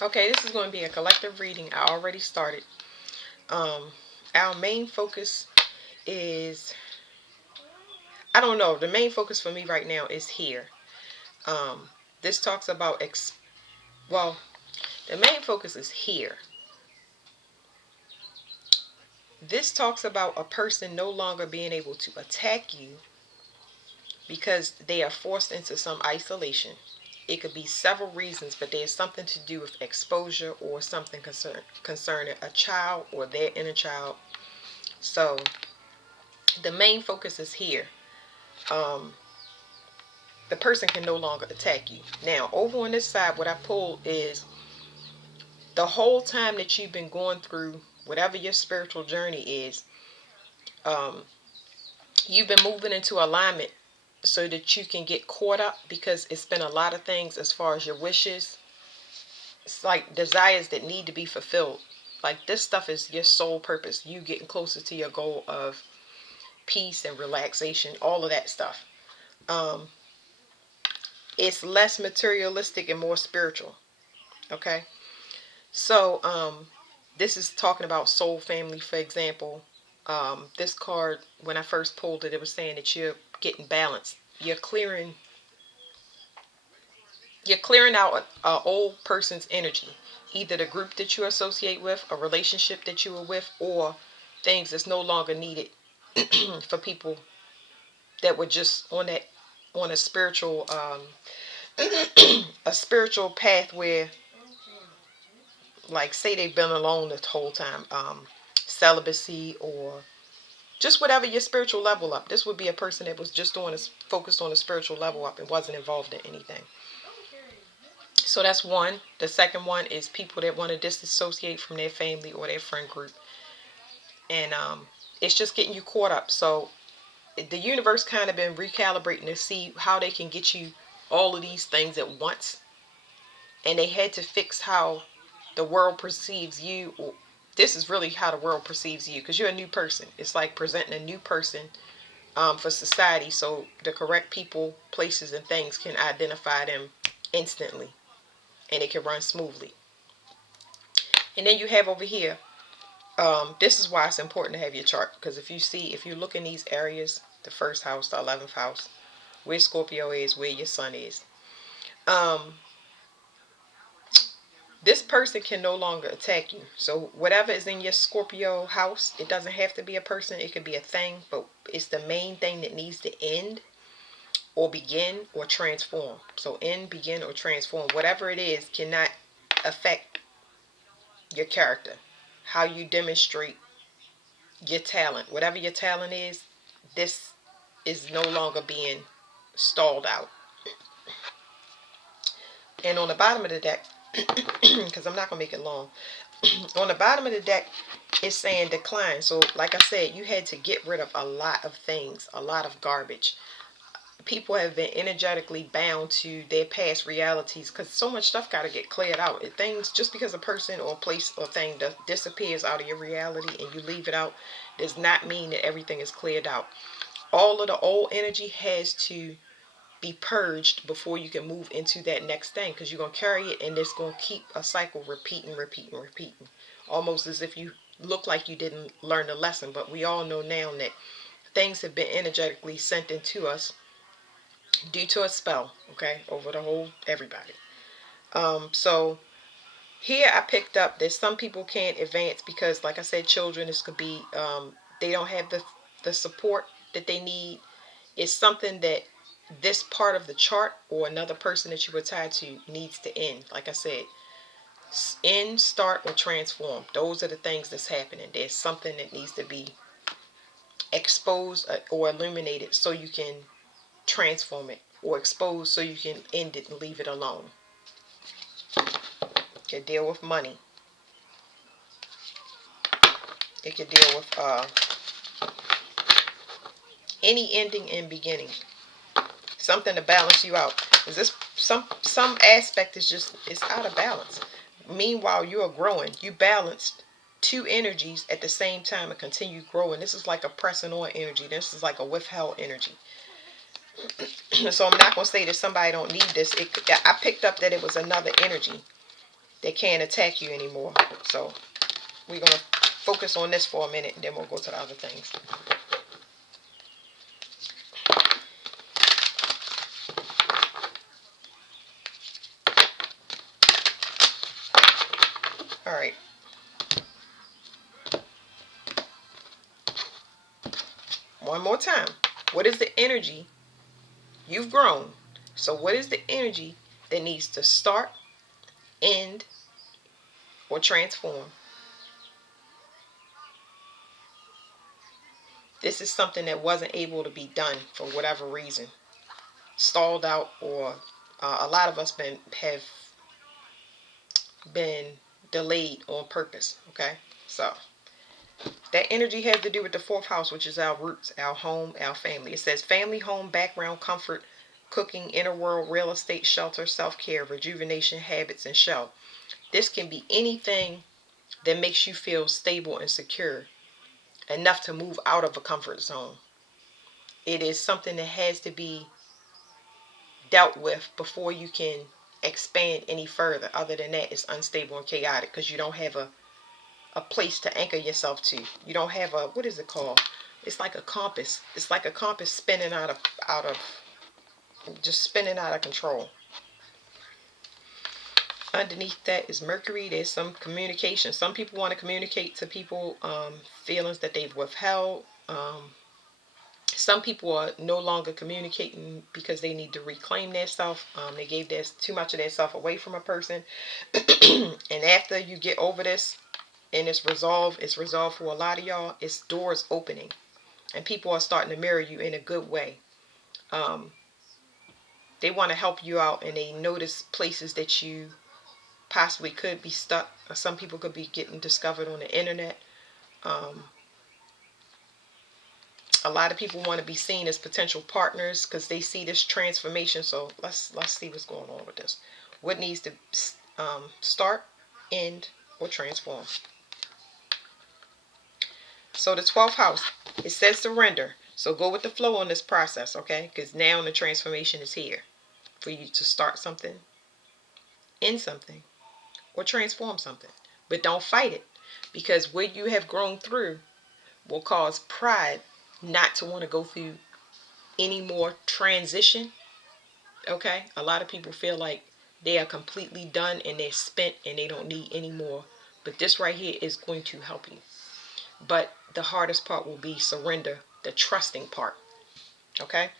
Okay, this is going to be a collective reading. I already started. Our main focus is, I don't know, the main focus for me right now is here. Um, this talks about, well, the main focus is here. This talks about a person no longer being able to attack you because they are forced into some isolation. It could be several reasons, but there's something to do with exposure or something concerning a child or their inner child. So the main focus is here. Um, the person can no longer attack you. Now, over on this side, what I pulled is the whole time that you've been going through whatever your spiritual journey is, um, you've been moving into alignment so that you can get caught up, because it's been a lot of things as far as your wishes. It's like desires that need to be fulfilled. Like, this stuff is your sole purpose. You getting closer to your goal of peace and relaxation, all of that stuff. Um, it's less materialistic and more spiritual. Okay. So, this is talking about soul family, for example. This card, when I first pulled it, it was saying that you're getting balanced. You're clearing out a old person's energy, either the group that you associate with, a relationship that you were with, or things that's no longer needed for people that were just on a spiritual a spiritual path where, like, say they've been alone the whole time, celibacy, or just whatever your spiritual level up. This would be a person that was just focused on a spiritual level up and wasn't involved in anything. So that's one. The second one is people that want to disassociate from their family or their friend group, and it's just getting you caught up. So the universe kind of been recalibrating to see how they can get you all of these things at once, and they had to fix how the world perceives you. This is really how the world perceives you, because you're a new person. It's like presenting a new person for society, so the correct people, places, and things can identify them instantly, and it can run smoothly. And then you have over here, this is why it's important to have your chart, because if you look in these areas, the first house, the 11th house, where Scorpio is, where your sun is, um, this person can no longer attack you. So whatever is in your Scorpio house, it doesn't have to be a person, it could be a thing, but it's the main thing that needs to end or begin or transform. So end, begin, or transform. Whatever it is cannot affect your character, how you demonstrate your talent. Whatever your talent is, this is no longer being stalled out. And on the bottom of the deck, because I'm not going to make it long, on the bottom of the deck, it's saying decline. So like I said, you had to get rid of a lot of things, a lot of garbage. People have been energetically bound to their past realities, because so much stuff got to get cleared out. Things, just because a person or place or thing disappears out of your reality and you leave it out, does not mean that everything is cleared out. All of the old energy has to be purged before you can move into that next thing, because you're going to carry it and it's going to keep a cycle repeating, almost as if you look like you didn't learn the lesson. But we all know now that things have been energetically sent into us due to a spell, okay, over the whole everybody. So here I picked up that some people can't advance because, like I said, children, this could be, they don't have the support that they need. It's something that this part of the chart or another person that you were tied to needs to end. Like I said, end, start, or transform. Those are the things that's happening. There's something that needs to be exposed or illuminated so you can transform it, or exposed so you can end it and leave it alone. It could deal with money. It could deal with any ending and beginning. Something to balance you out. Is this some aspect is just, it's out of balance. Meanwhile, you are growing. You balanced two energies at the same time and continue growing. This is like a pressing on energy. This is like a withheld energy. So I'm not going to say that somebody don't need this. I picked up that it was another energy. They can't attack you anymore. So we're going to focus on this for a minute, and then we'll go to the other things. All right. One more time. What is the energy? You've grown. So what is the energy that needs to start, end, or transform? This is something that wasn't able to be done for whatever reason. Stalled out, or a lot of us have been delayed on purpose. Okay? So that energy has to do with the fourth house, which is our roots, our home, our family. It says family, home, background, comfort, cooking, inner world, real estate, shelter, self-care, rejuvenation, habits, and shell. This can be anything that makes you feel stable and secure enough to move out of a comfort zone. It is something that has to be dealt with before you can expand any further. Other than that, it's unstable and chaotic because you don't have a place to anchor yourself to. You don't have a, what is it called? It's like a compass. It's like a compass spinning just spinning out of control. Underneath that is Mercury. There's some communication. Some people want to communicate to people feelings that they've withheld. Some people are no longer communicating because they need to reclaim their self. They gave too much of their self away from a person. And after you get over this and it's resolved for a lot of y'all, it's doors opening. And people are starting to mirror you in a good way. They want to help you out, and they notice places that you possibly could be stuck. Or some people could be getting discovered on the internet. A lot of people want to be seen as potential partners because they see this transformation. So let's see what's going on with this. What needs to start, end, or transform? So the 12th house, it says surrender. So go with the flow on this process, okay? Because now the transformation is here for you to start something, end something, or transform something. But don't fight it, because what you have grown through will cause pride not to want to go through any more transition. Okay, a lot of people feel like they are completely done and they're spent and they don't need any more, but this right here is going to help you. But the hardest part will be surrender, the trusting part. Okay,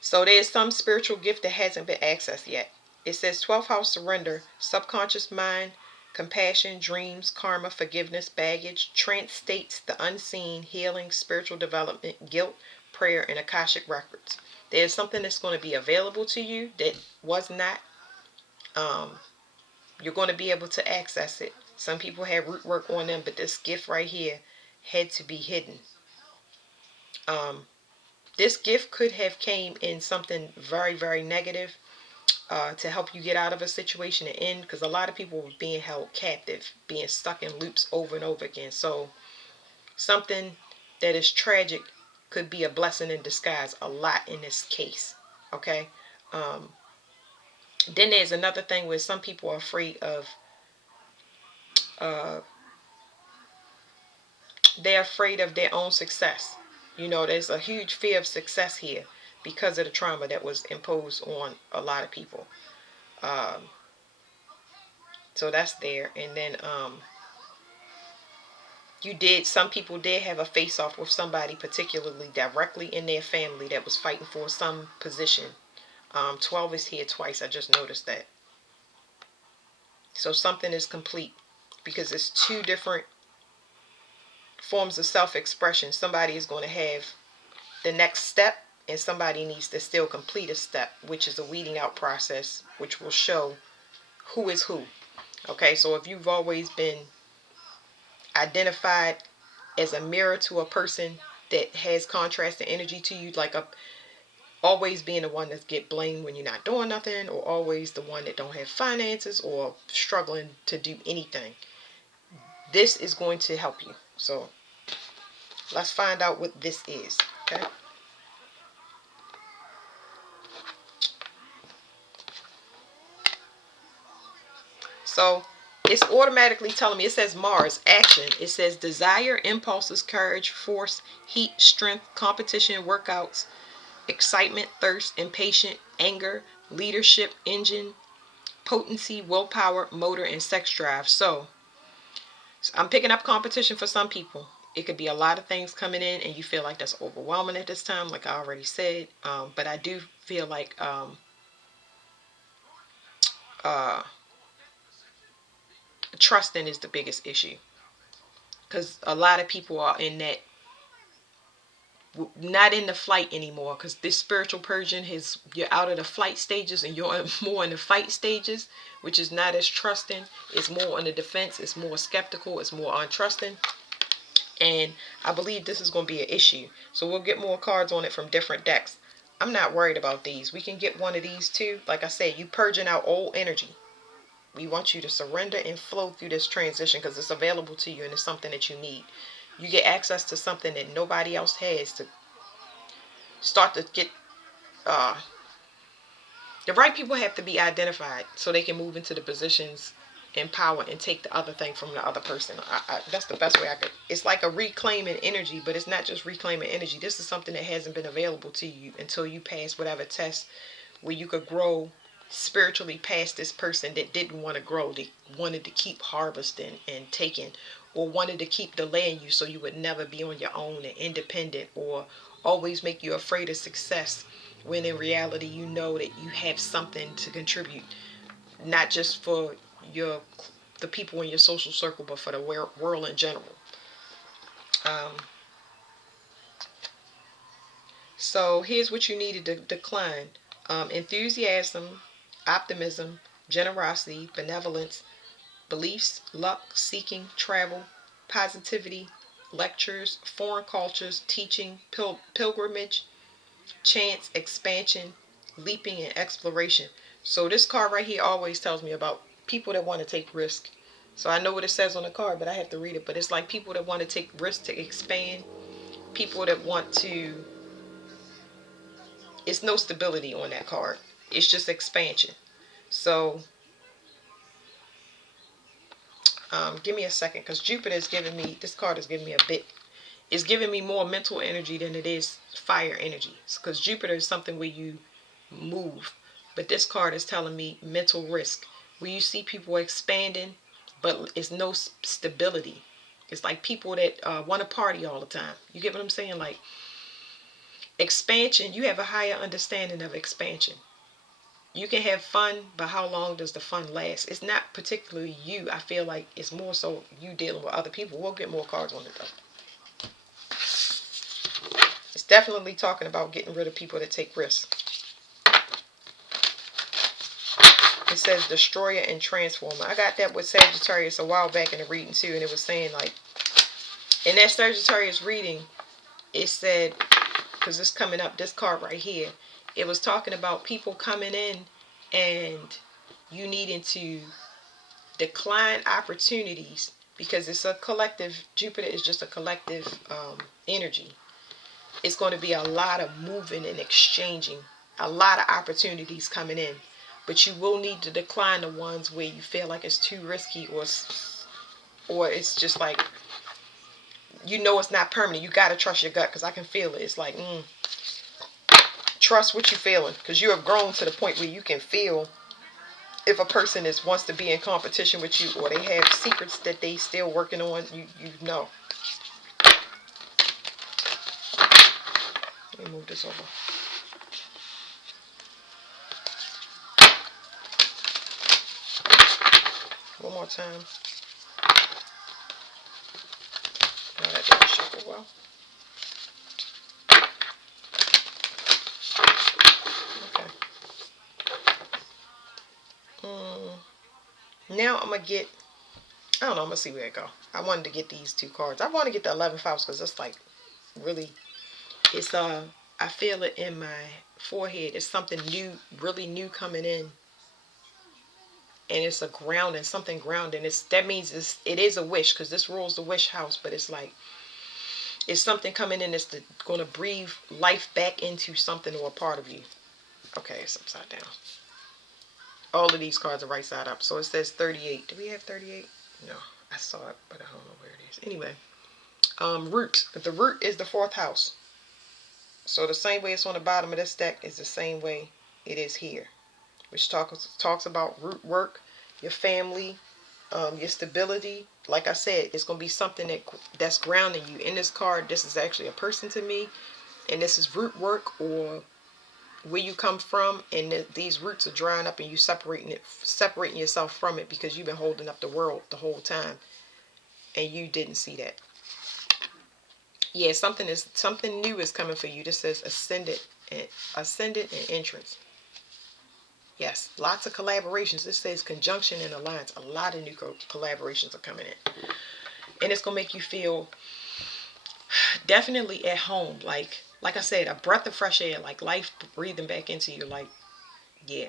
so there's some spiritual gift that hasn't been accessed yet. It says 12th house, surrender, subconscious mind, compassion, dreams, karma, forgiveness, baggage, trance states, the unseen, healing, spiritual development, guilt, prayer, and Akashic records. There's something that's going to be available to you that was not. You're going to be able to access it. Some people have root work on them, but this gift right here had to be hidden. This gift could have came in something very, very negative to help you get out of a situation and end, because a lot of people were being held captive, being stuck in loops over and over again. So something that is tragic could be a blessing in disguise a lot in this case. Okay. Then there's another thing where some people are afraid of uh, they're afraid of their own success. You know, there's a huge fear of success here because of the trauma that was imposed on a lot of people. Um, so that's there. And then some people did have a face off with somebody, particularly directly in their family, that was fighting for some position. 12 is here twice. I just noticed that. So something is complete because it's two different forms of self-expression. Somebody is going to have the next step, and somebody needs to still complete a step, which is a weeding out process, which will show who is who. Okay, so if you've always been identified as a mirror to a person that has contrasting energy to you, like always being the one that get blamed when you're not doing nothing, or always the one that don't have finances or struggling to do anything, this is going to help you. So let's find out what this is. Okay. So it's automatically telling me, it says Mars, action. It says desire, impulses, courage, force, heat, strength, competition, workouts, excitement, thirst, impatient, anger, leadership, engine, potency, willpower, motor, and sex drive. So I'm picking up competition for some people. It could be a lot of things coming in and you feel like that's overwhelming at this time, like I already said. But I do feel like uh, trusting is the biggest issue. Because a lot of people are in that, not in the flight anymore, because this spiritual purging has, you're out of the flight stages and you're more in the fight stages, which is not as trusting. It's more on the defense, it's more skeptical, it's more untrusting. And I believe this is going to be an issue, so we'll get more cards on it from different decks. I'm not worried about these. We can get one of these too. Like I said, you purging out old energy. We want you to surrender and flow through this transition because it's available to you and it's something that you need. You get access to something that nobody else has to start to get. uh, the right people have to be identified so they can move into the positions in power and take the other thing from the other person. That's the best way I could. It's like a reclaiming energy, but it's not just reclaiming energy. This is something that hasn't been available to you until you pass whatever test where you could grow spiritually past this person that didn't want to grow. They wanted to keep harvesting and taking, or wanted to keep delaying you so you would never be on your own and independent, or always make you afraid of success, when in reality you know that you have something to contribute, not just for your the people in your social circle, but for the world in general. um, so here's what you needed to decline: enthusiasm, optimism, generosity, benevolence, beliefs, luck, seeking, travel, positivity, lectures, foreign cultures, teaching, pilgrimage, chance, expansion, leaping, and exploration. So this card right here always tells me about people that want to take risk. So I know what it says on the card, but I have to read it. But it's like people that want to take risks to expand, people that want to. It's no stability on that card. It's just expansion. So give me a second, because Jupiter is giving me, this card is giving me a bit, it's giving me more mental energy than it is fire energy. Because Jupiter is something where you move. But this card is telling me mental risk, where you see people expanding, but it's no stability. It's like people that want to party all the time. You get what I'm saying? Like expansion, you have a higher understanding of expansion. You can have fun, but how long does the fun last? It's not particularly you. I feel like it's more so you dealing with other people. We'll get more cards on it though. It's definitely talking about getting rid of people that take risks. It says destroyer and transformer. I got that with Sagittarius a while back in the reading too, and it was saying like, in that Sagittarius reading, it said, because it's coming up, this card right here, it was talking about people coming in and you needing to decline opportunities, because it's a collective. Jupiter is just a collective energy. It's going to be a lot of moving and exchanging, a lot of opportunities coming in, but you will need to decline the ones where you feel like it's too risky, or it's just like, you know, it's not permanent. You got to trust your gut, because I can feel it. It's like, trust what you're feeling, because you have grown to the point where you can feel if a person wants to be in competition with you, or they have secrets that they still working on. You know. Let me move this over one more time. No, that didn't shuffle well. Okay. Now I'm gonna get. I don't know. I'm gonna see where it go. I wanted to get these two cards. I want to get the 11 fives because it's like really. It's I feel it in my forehead. It's something new, really new coming in, and it's a grounding, something grounding. That means it is a wish, because this rules the wish house. But it's like it's something coming in that's going to breathe life back into something or a part of you. Okay, it's upside down. All of these cards are right side up. So it says 38. Do we have 38? No, I saw it, but I don't know where it is. Anyway, root. The root is the fourth house. So the same way it's on the bottom of this deck is the same way it is here, which talks about root work, your family, your stability. Like I said, it's going to be something that's grounding you. In this card, this is actually a person to me, and this is root work or where you come from, and these roots are drying up and you separating yourself from it because you've been holding up the world the whole time and you didn't see that. Yeah, something new is coming for you. This says ascendant and entrance. Yes, lots of collaborations. This says conjunction and alliance. A lot of new collaborations are coming in, and it's gonna make you feel definitely at home. Like I said, a breath of fresh air, like life breathing back into you. Like, yeah,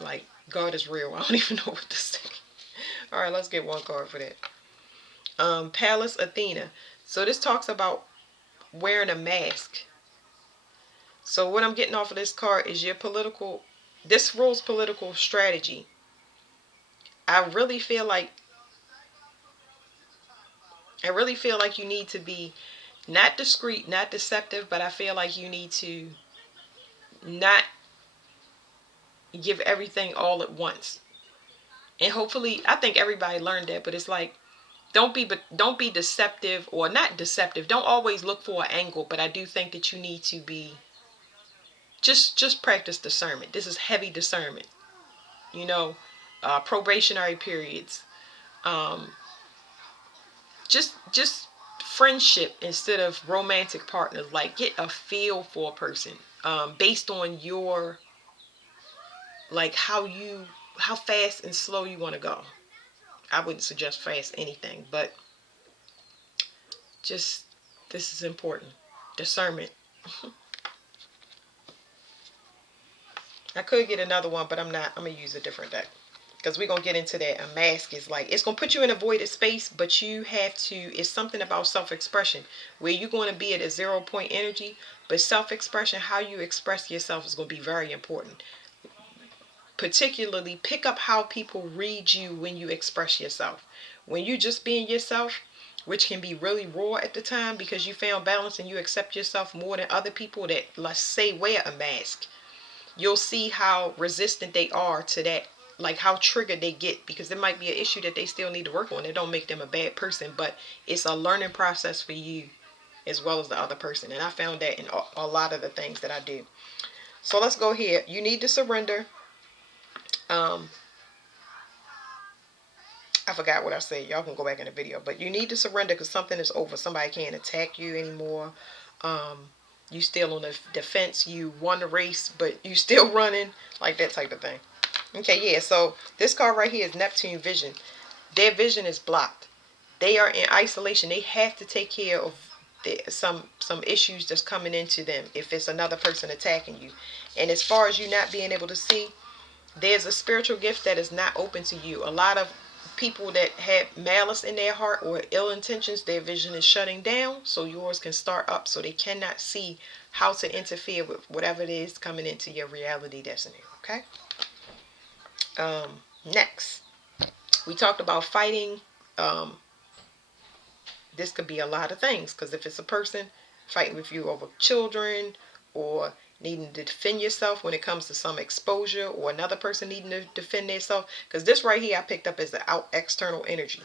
like God is real. I don't even know what to say. All right, let's get one card for that. Pallas Athena. So this talks about wearing a mask. So what I'm getting off of this card is this rules political strategy. I really feel like you need to be not discreet, not deceptive, but I feel like you need to not give everything all at once. And hopefully, I think everybody learned that, but it's like don't be deceptive, or not deceptive. Don't always look for an angle, but I do think that you need to be just practice discernment. This is heavy discernment. You know, probationary periods. Um, just friendship instead of romantic partners. Like, get a feel for a person based on your, like, how fast and slow you want to go. I wouldn't suggest fast anything, but just, this is important. Discernment. I could get another one, but I'm not. I'm going to use a different deck. Because we're going to get into that. A mask is like, it's going to put you in a voided space, but you have to, it's something about self-expression, where you're going to be at a 0 point energy, but self-expression, how you express yourself is going to be very important. Particularly, pick up how people read you when you express yourself. When you just being yourself, which can be really raw at the time because you found balance and you accept yourself more than other people that, let's say, wear a mask. You'll see how resistant they are to that, like how triggered they get, because it might be an issue that they still need to work on. It don't make them a bad person, but it's a learning process for you as well as the other person. And I found that in a lot of the things that I do. So let's go here. You need to surrender. I forgot what I said. Y'all can go back in the video. But you need to surrender because something is over. Somebody can't attack you anymore. You still on the defense. You won the race, but you still running. Like that type of thing. Okay, yeah. So this card right here is Neptune vision. Their vision is blocked. They are in isolation. They have to take care of some issues that's coming into them if it's another person attacking you. And as far as you not being able to see, there's a spiritual gift that is not open to you. A lot of people that have malice in their heart or ill intentions, their vision is shutting down, so yours can start up, so they cannot see how to interfere with whatever it is coming into your reality destiny. Okay. Next, we talked about fighting. This could be a lot of things, because if it's a person fighting with you over children, or needing to defend yourself when it comes to some exposure, or another person needing to defend themselves, because this right here I picked up as the external energy.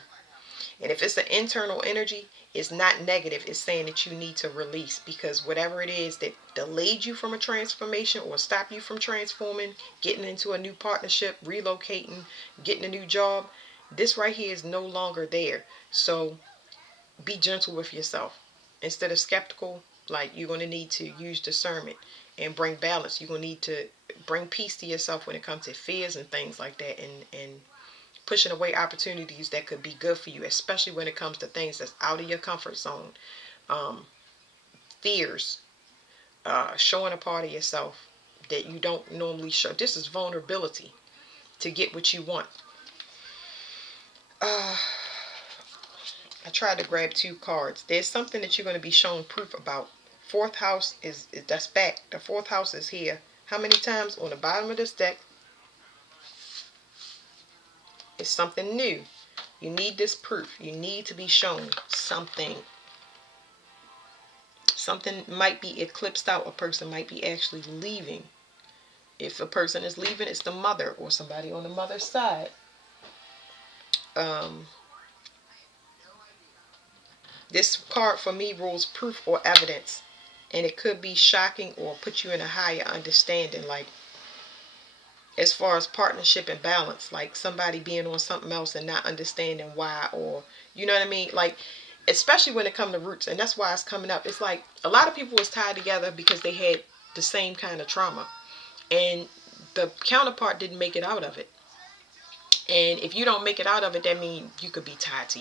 And if it's an internal energy, it's not negative. It's saying that you need to release, because whatever it is that delayed you from a transformation or stopped you from transforming, getting into a new partnership, relocating, getting a new job, this right here is no longer there. So be gentle with yourself. Instead of skeptical, like, you're going to need to use discernment and bring balance. You're going to need to bring peace to yourself when it comes to fears and things like that, and pushing away opportunities that could be good for you, especially when it comes to things that's out of your comfort zone. Fears, showing a part of yourself that you don't normally show. This is vulnerability to get what you want. I tried to grab two cards. There's something that you're going to be shown proof about. Fourth house that's back. The fourth house is here. How many times? On the bottom of this deck, It's something new. You need this proof. You need to be shown something. Something might be eclipsed out. A person might be actually leaving. If a person is leaving, it's the mother or somebody on the mother's side. This card for me rules proof or evidence. And it could be shocking or put you in a higher understanding. Like, as far as partnership and balance, like somebody being on something else and not understanding why, or you know what I mean, like especially when it comes to roots. And that's why it's coming up. It's like a lot of people was tied together because they had the same kind of trauma, and the counterpart didn't make it out of it. And if you don't make it out of it, that means you could be tied to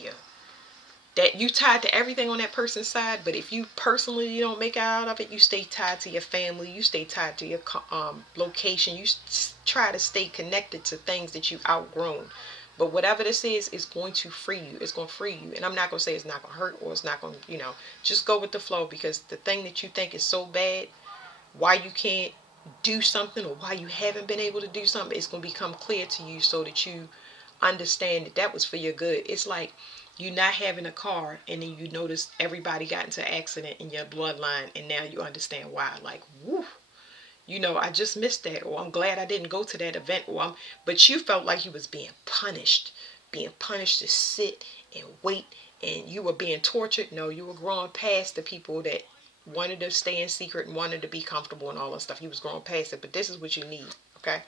you tied to everything on that person's side. But if you personally you don't make it out of it, you stay tied to your family, you stay tied to your location, you try to stay connected to things that you've outgrown. But whatever this is going to free you. It's going to free you. And I'm not going to say it's not going to hurt or it's not going to, just go with the flow, because the thing that you think is so bad, why you can't do something or why you haven't been able to do something, it's going to become clear to you so that you understand that that was for your good. It's like you not having a car and then you notice everybody got into an accident in your bloodline, and now you understand why. Like, woo, I just missed that, or I'm glad I didn't go to that event, but you felt like you was being punished to sit and wait, and you were being tortured. No, you were growing past the people that wanted to stay in secret and wanted to be comfortable and all that stuff. You was growing past it, but this is what you need, okay?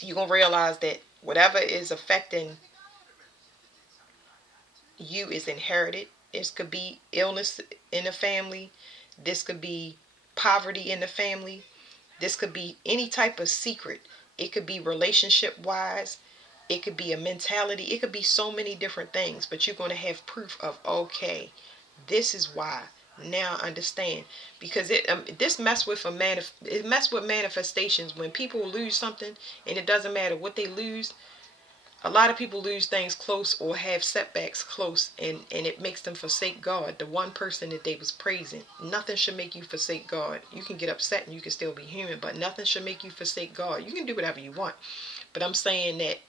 You're going to realize that whatever is affecting you is inherited. This could be illness in the family. This could be poverty in the family. This could be any type of secret. It could be relationship wise. It could be a mentality. It could be so many different things. But you're going to have proof of, okay, this is why. Now I understand. Because this mess with it mess with manifestations. When people lose something, and it doesn't matter what they lose, a lot of people lose things close or have setbacks close, and it makes them forsake God, the one person that they was praising. Nothing should make you forsake God. You can get upset and you can still be human, but nothing should make you forsake God. You can do whatever you want. But I'm saying that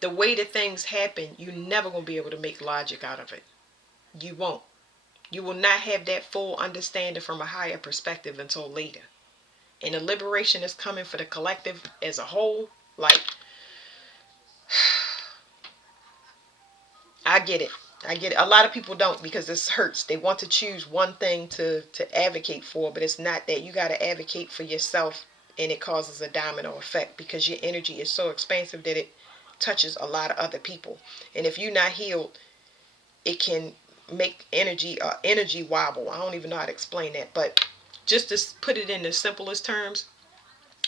the way that things happen, you're never going to be able to make logic out of it. You won't. You will not have that full understanding from a higher perspective until later. And the liberation is coming for the collective as a whole. Like, I get it. I get it. A lot of people don't, because this hurts. They want to choose one thing to advocate for, but it's not that. You got to advocate for yourself, and it causes a domino effect because your energy is so expansive that it touches a lot of other people. And if you're not healed, it can make energy wobble. I don't even know how to explain that, but just to put it in the simplest terms,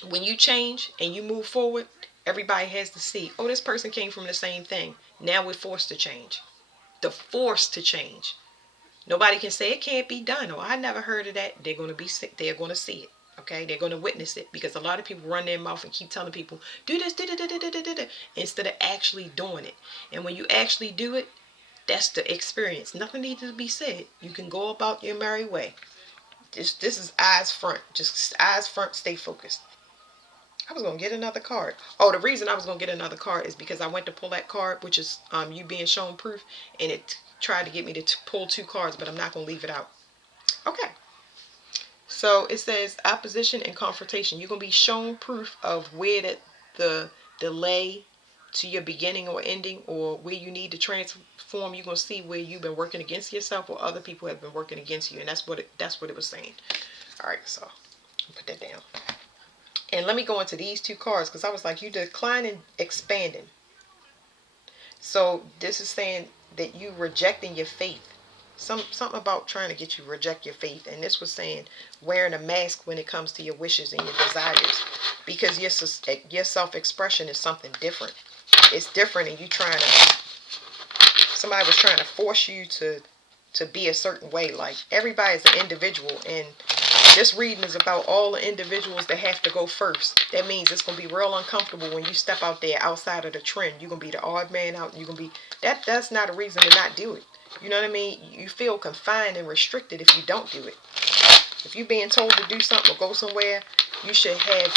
when you change and you move forward, everybody has to see, oh, this person came from the same thing. Now we're forced to change. The force to change. Nobody can say it can't be done. Oh, I never heard of that. They're going to be sick. They're going to see it. Okay, they're going to witness it, because a lot of people run their mouth and keep telling people, do this, instead of actually doing it. And when you actually do it, that's the experience. Nothing needs to be said. You can go about your merry way. This is eyes front. Just eyes front. Stay focused. I was going to get another card. Oh, the reason I was going to get another card is because I went to pull that card, which is you being shown proof, and it tried to get me to pull two cards, but I'm not going to leave it out. Okay. So it says opposition and confrontation. You're going to be shown proof of where the delay to your beginning or ending, or where you need to transform. You're going to see where you've been working against yourself or other people have been working against you. And that's what it was saying. All right, so I'll put that down. And let me go into these two cards, because I was like, you declining, expanding. So this is saying that you rejecting your faith. Something about trying to get you to reject your faith. And this was saying wearing a mask when it comes to your wishes and your desires. Because your self-expression is something different. It's different, and somebody was trying to force you to be a certain way. Like, everybody is an individual, and this reading is about all the individuals that have to go first. That means it's going to be real uncomfortable when you step out there outside of the trend. You're going to be the odd man out. You're going to be... That's not a reason to not do it. You know what I mean? You feel confined and restricted if you don't do it. If you're being told to do something or go somewhere, you should have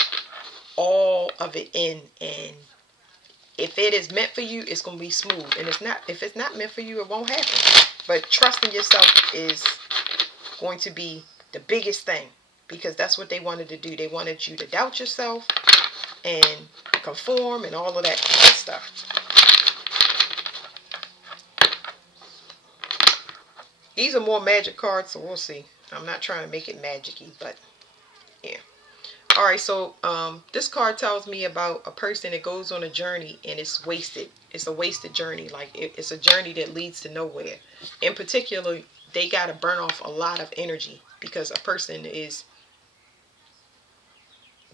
all of it in, and if it is meant for you, it's going to be smooth. And if it's not meant for you, it won't happen. But trusting yourself is going to be the biggest thing, because that's what they wanted to do. They wanted you to doubt yourself and conform and all of that stuff. These are more magic cards, so we'll see. I'm not trying to make it magic-y, but yeah. All right, so this card tells me about a person that goes on a journey and it's wasted. It's a wasted journey. Like it's a journey that leads to nowhere. In particular, they got to burn off a lot of energy because a person is,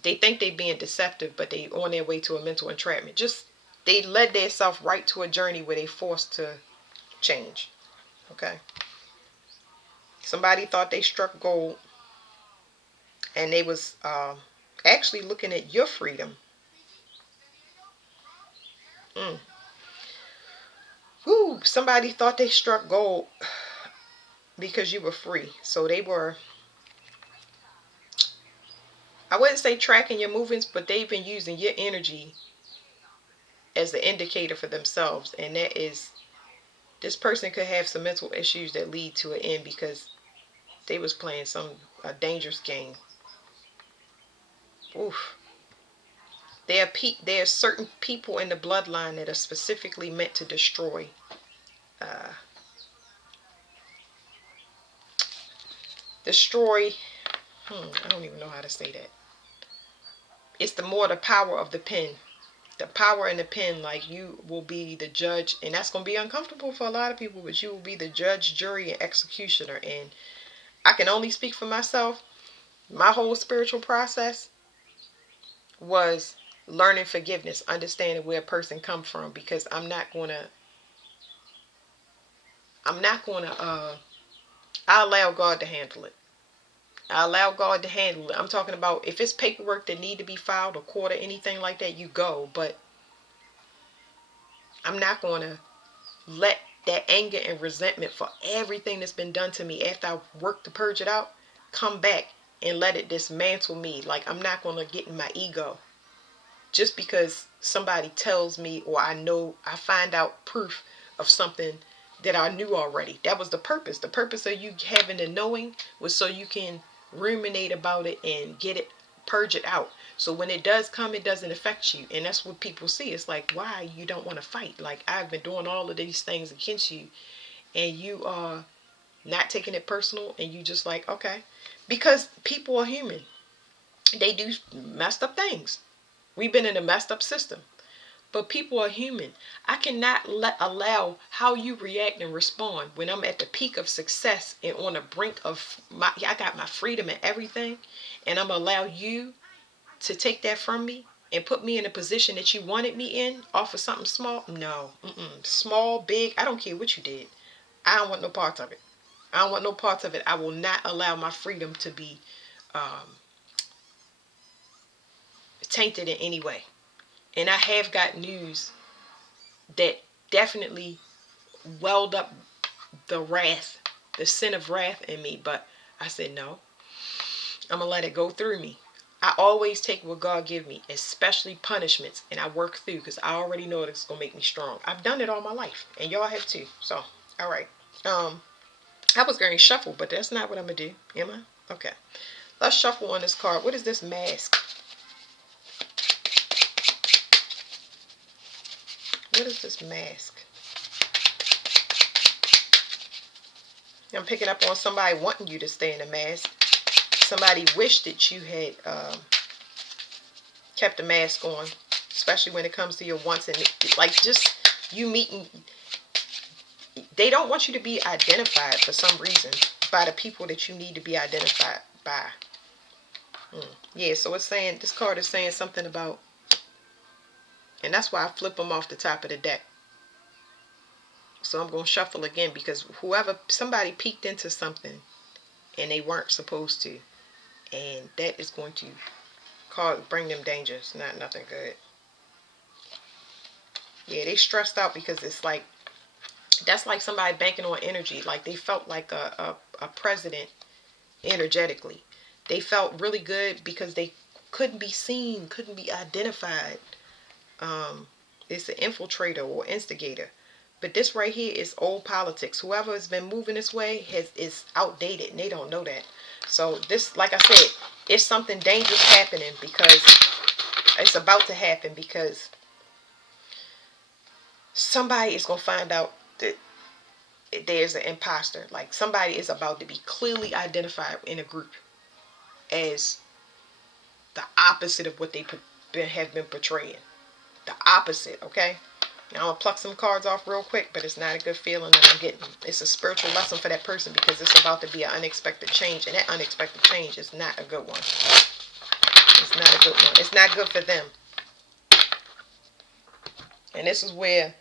they think they being deceptive, but they on their way to a mental entrapment. Just they led themselves right to a journey where they forced to change. Okay. Somebody thought they struck gold, and they was actually looking at your freedom. Mm. Woo! Somebody thought they struck gold because you were free. So they were, I wouldn't say tracking your movements, but they've been using your energy as the indicator for themselves. And that is, this person could have some mental issues that lead to an end because they was playing a dangerous game. Oof. There are certain people in the bloodline that are specifically meant to destroy. Uh, destroy. I don't even know how to say that. It's the power of the pen. The power in the pen, like you will be the judge, and that's going to be uncomfortable for a lot of people, but you will be the judge, jury, and executioner. And I can only speak for myself. My whole spiritual process was learning forgiveness, understanding where a person come from, because I allow God to handle it. I allow God to handle it. I'm talking about if it's paperwork that need to be filed or court or anything like that, you go. But I'm not going to let that anger and resentment for everything that's been done to me after I work to purge it out come back and let it dismantle me. Like, I'm not going to get in my ego just because somebody tells me, or I find out proof of something that I knew already. That was the purpose. The purpose of you having the knowing was so you can ruminate about it and get it, purge it out. So when it does come, it doesn't affect you. And that's what people see. It's like, why you don't want to fight? Like, I've been doing all of these things against you, and you are not taking it personal, and you just like, okay. Because people are human. They do messed up things. We've been in a messed up system. But people are human. I cannot allow how you react and respond when I'm at the peak of success and on the brink of I got my freedom and everything, and I'm gonna allow you to take that from me and put me in a position that you wanted me in off of something small. No. Small, big, I don't care what you did. I don't want no parts of it. I don't want no parts of it. I will not allow my freedom to be tainted in any way. And I have got news that definitely welled up the wrath, the sin of wrath in me. But I said, no, I'm going to let it go through me. I always take what God give me, especially punishments, and I work through because I already know that it's going to make me strong. I've done it all my life, and y'all have too. So, all right. I was going to shuffle, but that's not what I'm going to do. Am I? Okay. Let's shuffle on this card. What is this mask? What is this mask? I'm picking up on somebody wanting you to stay in a mask. Somebody wished that you had kept the mask on, especially when it comes to your wants and like just you meeting. They don't want you to be identified for some reason by the people that you need to be identified by. Yeah, so it's saying, this card is saying something about, and that's why I flip them off the top of the deck. So I'm going to shuffle again because somebody peeked into something and they weren't supposed to. And that is going to bring them danger. It's nothing good. Yeah, they stressed out because it's like, that's like somebody banking on energy. Like they felt like a president energetically. They felt really good because they couldn't be seen, couldn't be identified. It's an infiltrator or instigator. But this right here is old politics. Whoever has been moving this way is outdated, and they don't know that. So this, like I said, it's something dangerous happening, because it's about to happen, because somebody is going to find out that there's an imposter. Like, somebody is about to be clearly identified in a group as the opposite of what they have been portraying. The opposite, okay? Now I'm going to pluck some cards off real quick, but it's not a good feeling that I'm getting. It's a spiritual lesson for that person, because it's about to be an unexpected change, and that unexpected change is not a good one. It's not a good one. It's not good for them. And this is where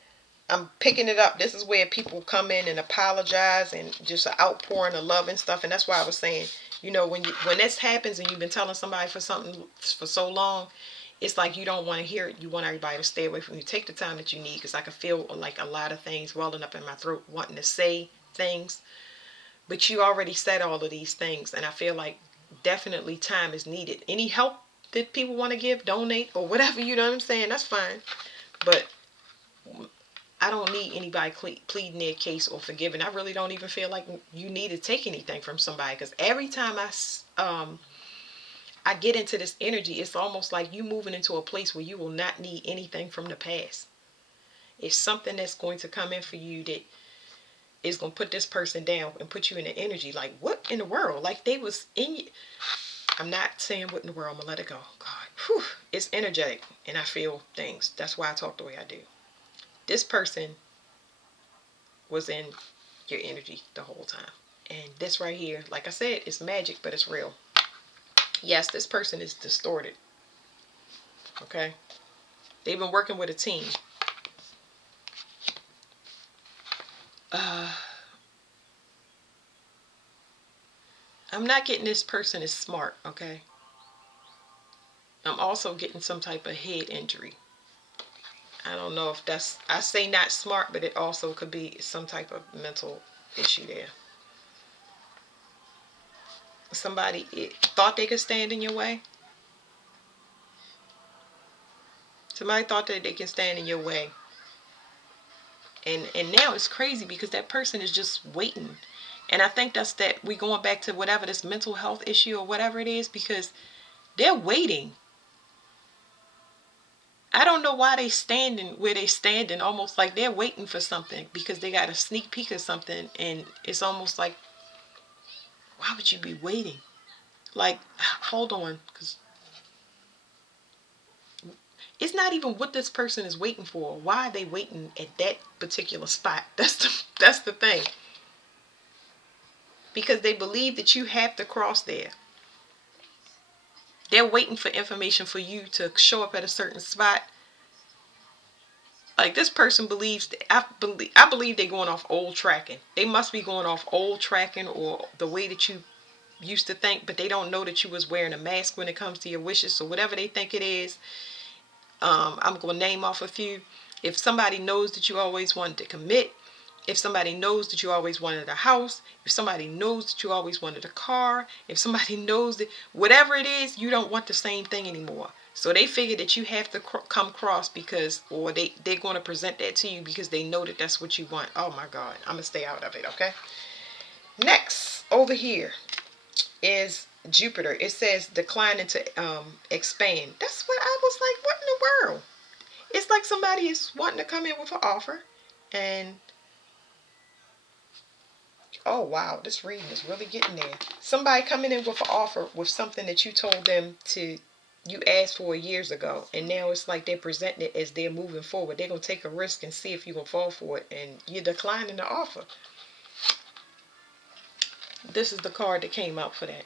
I'm picking it up. This is where people come in and apologize, and just an outpouring of love and stuff. And that's why I was saying, when this happens and you've been telling somebody for something for so long, it's like you don't want to hear it. You want everybody to stay away from you. Take the time that you need, because I can feel like a lot of things welling up in my throat, wanting to say things. But you already said all of these things, and I feel like definitely time is needed. Any help that people want to give, donate, or whatever, you know what I'm saying, that's fine. But I don't need anybody pleading their case or forgiving. I really don't even feel like you need to take anything from somebody, because every time I get into this energy, it's almost like you moving into a place where you will not need anything from the past. It's something that's going to come in for you that is going to put this person down and put you in an energy like, what in the world? Like they was in you. I'm not saying what in the world. I'm going to let it go. God, whew, it's energetic, and I feel things. That's why I talk the way I do. This person was in your energy the whole time. And this right here, like I said, it's magic, but it's real. Yes, this person is distorted. Okay? They've been working with a team. I'm not getting this person is smart, okay? I'm also getting some type of head injury. I don't know if that's, I say not smart, but it also could be some type of mental issue there. Somebody thought they could stand in your way. Somebody thought that they can stand in your way. And now it's crazy, because that person is just waiting. And I think that's that we going back to whatever this mental health issue or whatever it is, because they're waiting. I don't know why they standing where they standing, almost like they're waiting for something, because they got a sneak peek of something, and it's almost like, why would you be waiting? Like, hold on, because it's not even what this person is waiting for. Why are they waiting at that particular spot? That's the thing. Because they believe that you have to cross there. They're waiting for information for you to show up at a certain spot. Like, this person believes, I believe they're going off old tracking. They must be going off old tracking, or the way that you used to think, but they don't know that you was wearing a mask when it comes to your wishes. So whatever they think it is, I'm going to name off a few. If somebody knows that you always wanted to commit, if somebody knows that you always wanted a house, if somebody knows that you always wanted a car, if somebody knows that whatever it is, you don't want the same thing anymore. So they figure that you have to come cross, because, or they're going to present that to you because they know that that's what you want. Oh my God, I'm going to stay out of it, okay? Next, over here is Jupiter. It says declining to expand. That's what I was like, what in the world? It's like somebody is wanting to come in with an offer, and oh wow, this reading is really getting there. Somebody coming in with an offer with something that you told them to, you asked for years ago, and now it's like they're presenting it as they're moving forward. They're gonna take a risk and see if you're gonna fall for it, and you're declining the offer. This is the card that came out for that.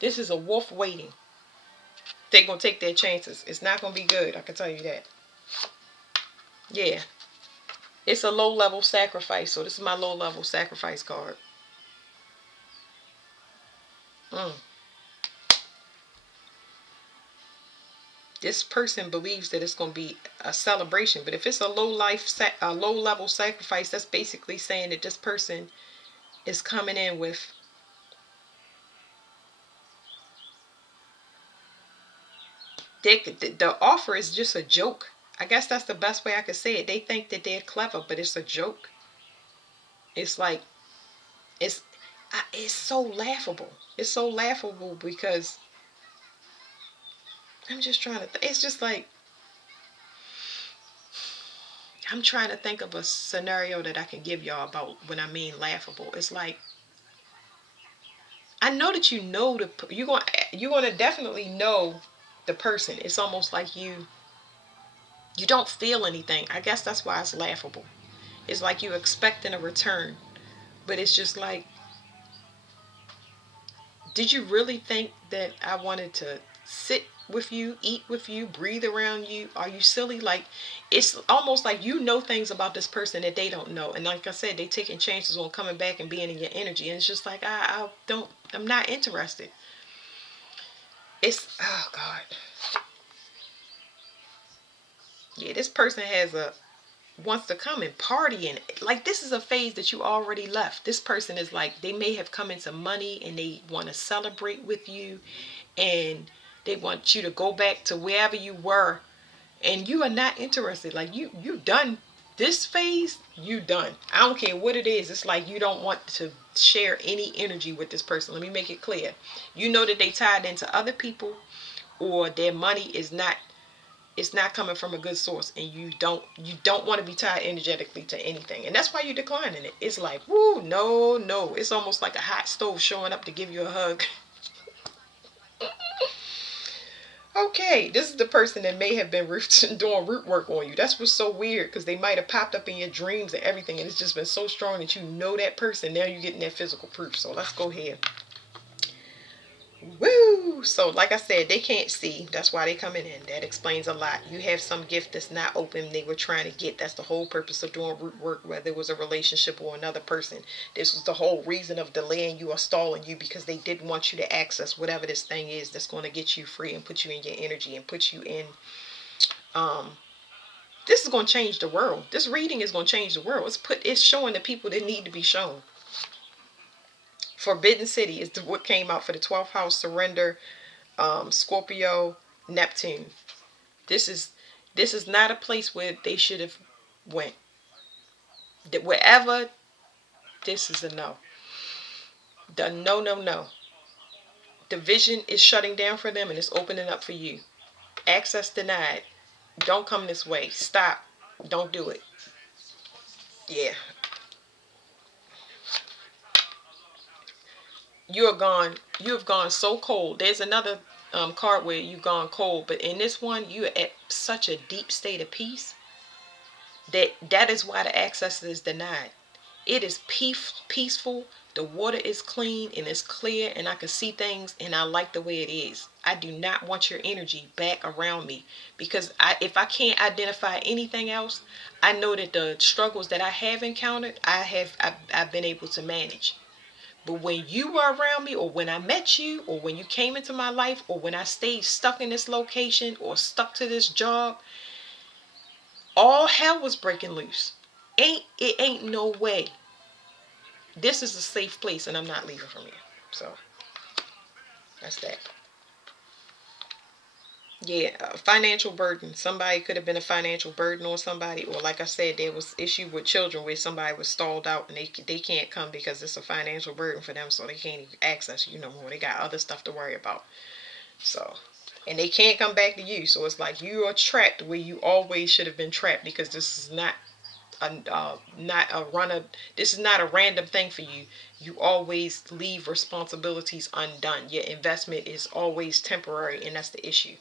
This is a wolf waiting. They're gonna take their chances. It's not gonna be good, I can tell you that. Yeah. It's a low-level sacrifice. So this is my low-level sacrifice card. This person believes that it's going to be a celebration. But if it's a low-level sacrifice, that's basically saying that this person is coming in with the offer is just a joke. I guess that's the best way I could say it. They think that they're clever, but it's a joke. It's like it's it's so laughable. It's so laughable because I'm just trying to. It's just like I'm trying to think of a scenario that I can give y'all about when I mean laughable. It's like I know that you know you're gonna definitely know the person. It's almost like you don't feel anything. I guess that's why it's laughable. It's like you expecting a return, but it's just like, did you really think that I wanted to sit with you, eat with you, breathe around you? Are you silly? Like, it's almost like you know things about this person that they don't know. And like I said, they taking chances on coming back and being in your energy. And it's just like, I'm not interested. It's, oh God. Yeah, this person wants to come and party, and like this is a phase that you already left. This person is like, they may have come into money and they want to celebrate with you, and they want you to go back to wherever you were, and you are not interested. Like you done this phase, you done. I don't care what it is. It's like you don't want to share any energy with this person. Let me make it clear. You know that they tied into other people, or their money is not, it's not coming from a good source, and you don't want to be tied energetically to anything, and that's why you're declining it. It's like, woo, no, no. It's almost like a hot stove showing up to give you a hug. Okay, this is the person that may have been doing root work on you. That's what's so weird, because they might have popped up in your dreams and everything, and it's just been so strong that you know that person. Now you're getting that physical proof. So let's go ahead. Woo! So like I said, they can't see. That's why they coming in. That explains a lot. You have some gift that's not open. They were trying to get. That's the whole purpose of doing root work, whether it was a relationship or another person. This was the whole reason of delaying you or stalling you, because they didn't want you to access whatever this thing is that's going to get you free and put you in your energy and put you in. Um, this is going to change the world. This reading is going to change the world. It's showing the people that need to be shown. Forbidden City is what came out for the 12th house, surrender, Scorpio, Neptune. This is this is not a place where they should have went. Wherever, this is a no. The no, no, no. The vision is shutting down for them and it's opening up for you. Access denied. Don't come this way. Stop. Don't do it. Yeah. You're gone. You have gone so cold. There's another card where you've gone cold, but in this one, you're at such a deep state of peace that is why the access is denied. It is peaceful. The water is clean and it's clear, and I can see things, and I like the way it is. I do not want your energy back around me, because if I can't identify anything else, I know that the struggles that I have encountered, I've been able to manage. But when you were around me, or when I met you, or when you came into my life, or when I stayed stuck in this location or stuck to this job, all hell was breaking loose. Ain't no way. This is a safe place, and I'm not leaving from here. So that's that. Yeah, financial burden. Somebody could have been a financial burden on somebody, or like I said, there was issue with children where somebody was stalled out and they can't come because it's a financial burden for them, so they can't even access you no more. They got other stuff to worry about. So, and they can't come back to you. So it's like you are trapped where you always should have been trapped, because this is not a runner. This is not a random thing for you. You always leave responsibilities undone. Your investment is always temporary, and that's the issue.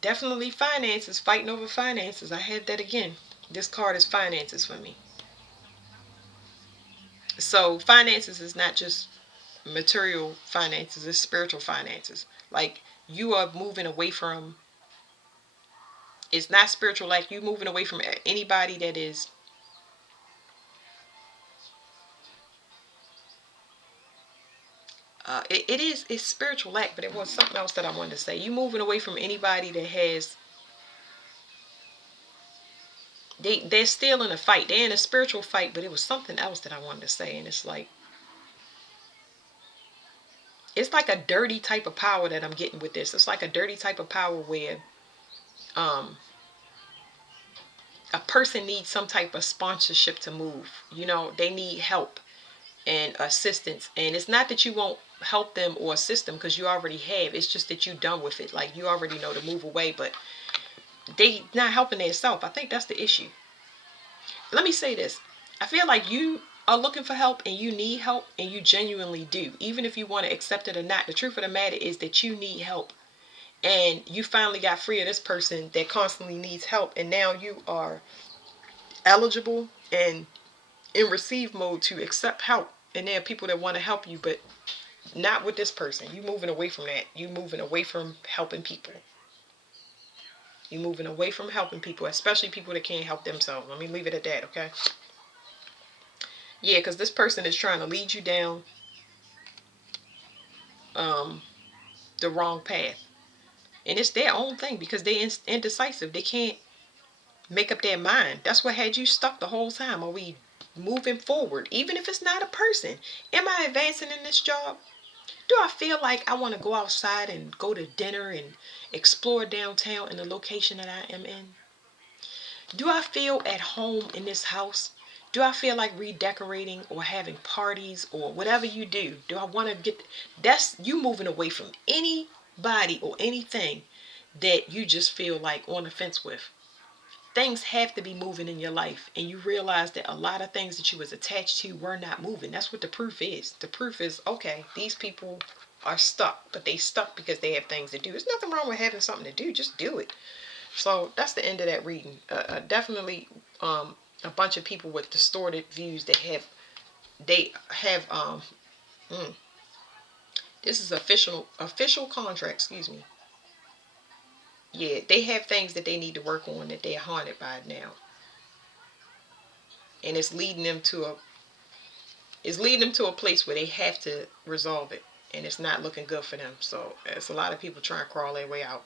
Definitely finances, fighting over finances. I had that again. This card is finances for me. So finances is not just material finances, it's spiritual finances. Like, you are moving away from, it's not spiritual, like you moving away from anybody that is, it's spiritual act, but it was something else that I wanted to say. You moving away from anybody that has, they're still in a fight. They're in a spiritual fight, but it was something else that I wanted to say, and it's like, it's like a dirty type of power that I'm getting with this. It's like a dirty type of power where um a person needs some type of sponsorship to move. You know, they need help and assistance. And it's not that you won't help them or assist them, because you already have. It's just that you done with it. Like, you already know to move away, but they not helping themselves. I think that's the issue. Let me say this. I feel like you are looking for help and you need help, and you genuinely do. Even if you want to accept it or not, the truth of the matter is that you need help. And you finally got free of this person that constantly needs help, and now you are eligible and in receive mode to accept help. And there are people that want to help you, but not with this person. You moving away from that. You moving away from helping people. You moving away from helping people, especially people that can't help themselves. Let me leave it at that, okay? Yeah, because this person is trying to lead you down um, the wrong path. And it's their own thing, because they're indecisive. They can't make up their mind. That's what had you stuck the whole time. Are we moving forward? Even if it's not a person. Am I advancing in this job? Do I feel like I want to go outside and go to dinner and explore downtown in the location that I am in? Do I feel at home in this house? Do I feel like redecorating or having parties or whatever you do? Do I want to get... That's you moving away from anybody or anything that you just feel like on the fence with. Things have to be moving in your life, and you realize that a lot of things that you was attached to were not moving. That's what the proof is. The proof is, okay, these people are stuck, but they stuck because they have things to do. There's nothing wrong with having something to do. Just do it. So that's the end of that reading. Definitely a bunch of people with distorted views that have mm, this is official contract, excuse me. Yeah, they have things that they need to work on that they're haunted by now, and it's leading them to a place where they have to resolve it, and it's not looking good for them. So it's a lot of people trying to crawl their way out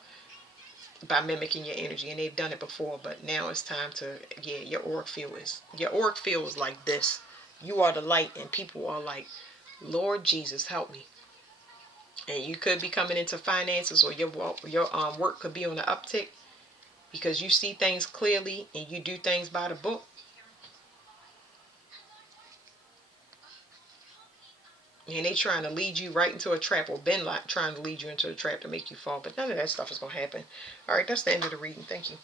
by mimicking your energy, and they've done it before, but now it's time to... Yeah, your auric field is like this. You are the light, and people are like, Lord Jesus, help me. And you could be coming into finances, or your work could be on the uptick, because you see things clearly and you do things by the book. And they trying to lead you right into a trap, or been like trying to lead you into a trap to make you fall. But none of that stuff is going to happen. All right, that's the end of the reading. Thank you.